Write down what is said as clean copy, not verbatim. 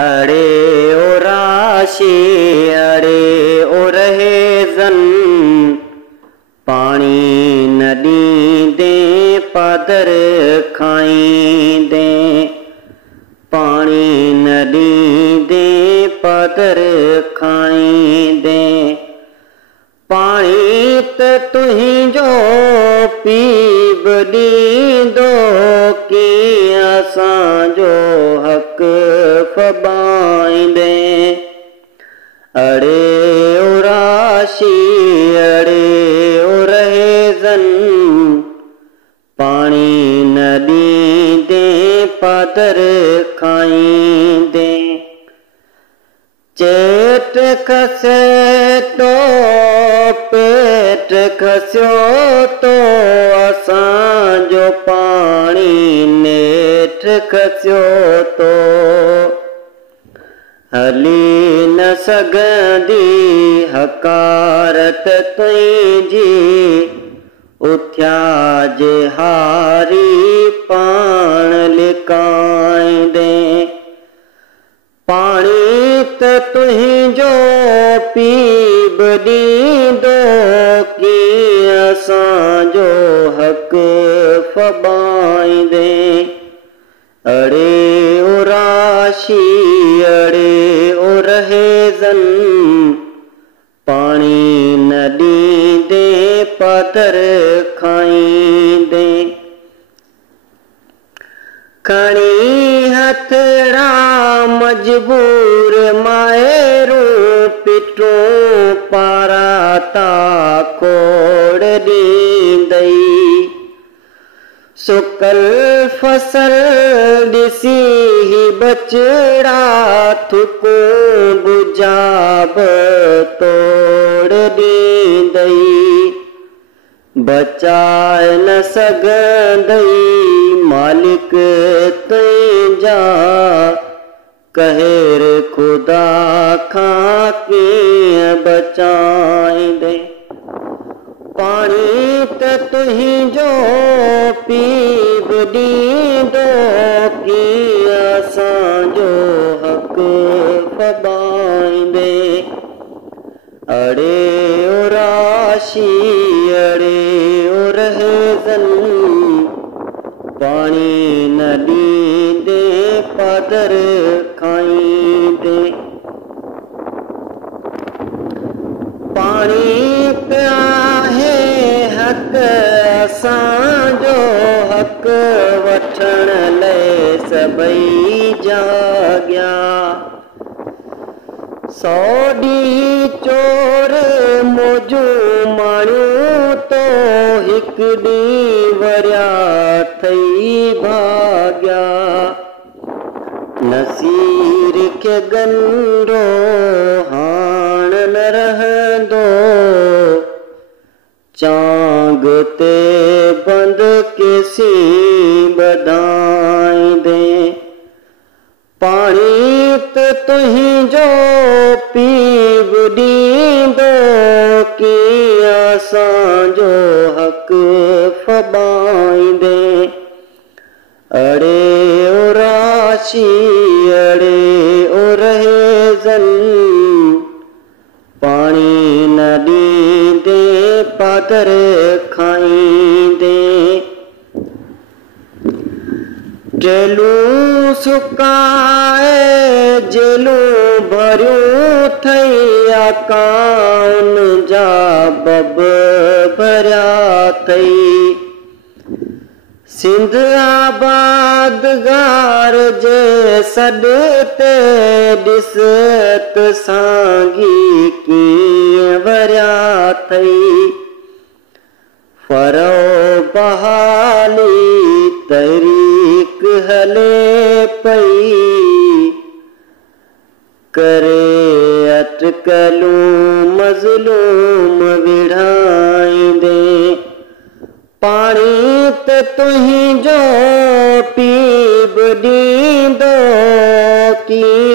अड़े ओ राशि अड़े ओ रहे जन पानी न ॾींदे पादर खाईंदे पानी न ॾींदे पादर खाईंदे पानी त तुंहिंजो पीब ॾींदो कीअं असांजो हक़ फबाईंदे अड़े ओ राशि अड़े ओ रहे जन पानी न ॾींदे पादर खाईंदे चेट खसे तो पेट खसियो तो असांजो पाणी नेठ खसियो तो हली न सघंदी हकारत तुंहिंजी उथिया जे हारी पाण लिकाईंदे पाणी त तुंहिंजो पीब ॾींदो कीअं असांजो हक़ फबाईंदे अड़े ओ राशि अड़े ओ रहे जन पाणी न ॾींदे पादर खाईंदे खणी हथड़ा मजबूर मायरूं पिटूं पाराता कोड़ ॾींदई सुकल फसल ॾिसी बचड़ा थुकूं बुझाब तोड़ ॾींदई बचाए न सघंदई मालिक तुंहिंजा कहर खुदा खां कीअं बचाईंदे पाणी त तुंहिंजो पीब ॾींदो कीअं असांजो हक़ फबाईंदे अड़े ओ राशि अड़े ओ रहे जन पाणी न ॾींदे पादर खाईंदे पाणी त आहे हक़ असांजो हक़ वठण लाइ सभई जाॻिया सौ ॾींहं चोर मौजूं माणियूं तो हिकु ॾींहुं वरिया थई भाॻिया नसीर खे गंढो हाण न रहंदो चांग ते बंदि केसी ॿधाईंदे पाणी त तुंहिंजो पीब ॾींदो कीअं असांजो हक़ फबाईंदे अड़े ओ राशि अड़े ओ रहे जन पाणी न ॾींदे पादर खाईंदे जेलूं सुकाए जेलूं भरियूं थई अकाउन जा बब भरिया थई सिंध आबादगार जे सॾ ते ॾिस त सांगी कीअं भरिया थई फरो बहाली तहरीक हले पई करे अटकलूं मज़लूम विढ़ाईंदे पाणी त तुंहिंजो पीब ॾींदो कीअं